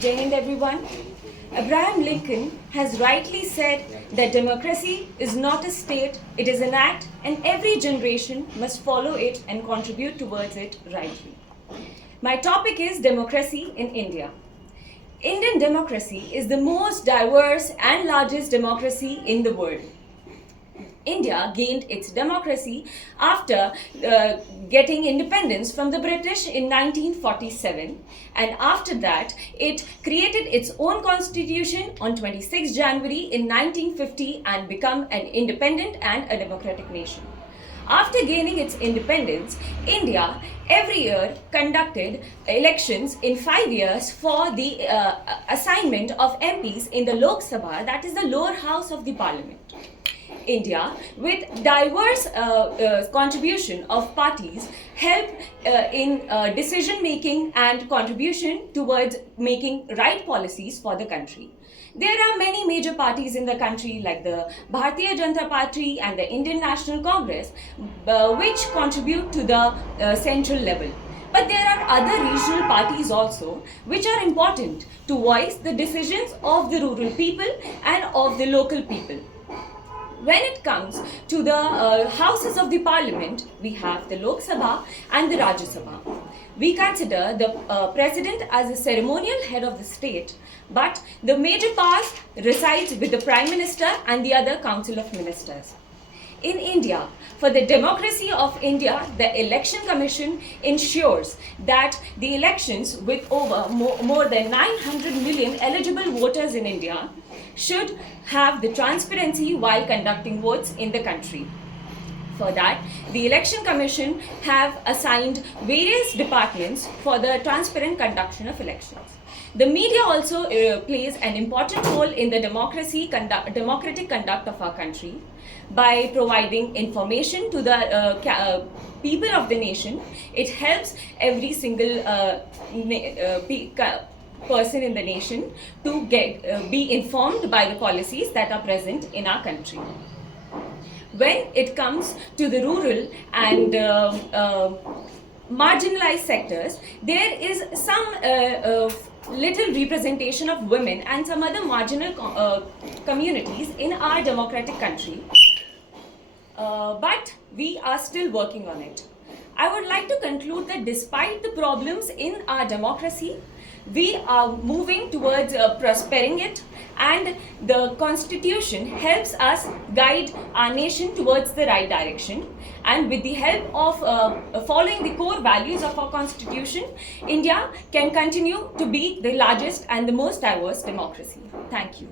Jai Hind, everyone. Abraham Lincoln has rightly said that democracy is not a state, it is an act, and every generation must follow it and contribute towards it rightly. My topic is democracy in India. Indian democracy is the most diverse and largest democracy in the world. India gained its democracy after getting independence from the British in 1947, and after that it created its own constitution on 26 January in 1950 and become an independent and a democratic nation. After gaining its independence, India every year conducted elections in 5 years for the assignment of MPs in the Lok Sabha, that is the lower house of the parliament. India, with diverse contribution of parties, help in decision making and contribution towards making right policies for the country. There are many major parties in the country like the Bharatiya Janata Party and the Indian National Congress, which contribute to the central level. But there are other regional parties also which are important to voice the decisions of the rural people and of the local people. When it comes to the houses of the parliament, we have the Lok Sabha and the Rajya Sabha. We consider the president as a ceremonial head of the state, but the major powers resides with the prime minister and the other council of ministers. In India, for the democracy of India, the Election Commission ensures that the elections with over more than 900 million eligible voters in India should have the transparency while conducting votes in the country. For that, the Election Commission have assigned various departments for the transparent conduction of elections. The media also plays an important role in the democratic conduct of our country by providing information to the people of the nation. It helps every single person in the nation to be informed by the policies that are present in our country. When it comes to the rural and marginalized sectors, there is some little representation of women and some other marginal communities in our democratic country, but we are still working on it. I would like to conclude that despite the problems in our democracy, we are moving towards prospering it, and the constitution helps us guide our nation towards the right direction. And with the help of following the core values of our constitution, India can continue to be the largest and the most diverse democracy. Thank you.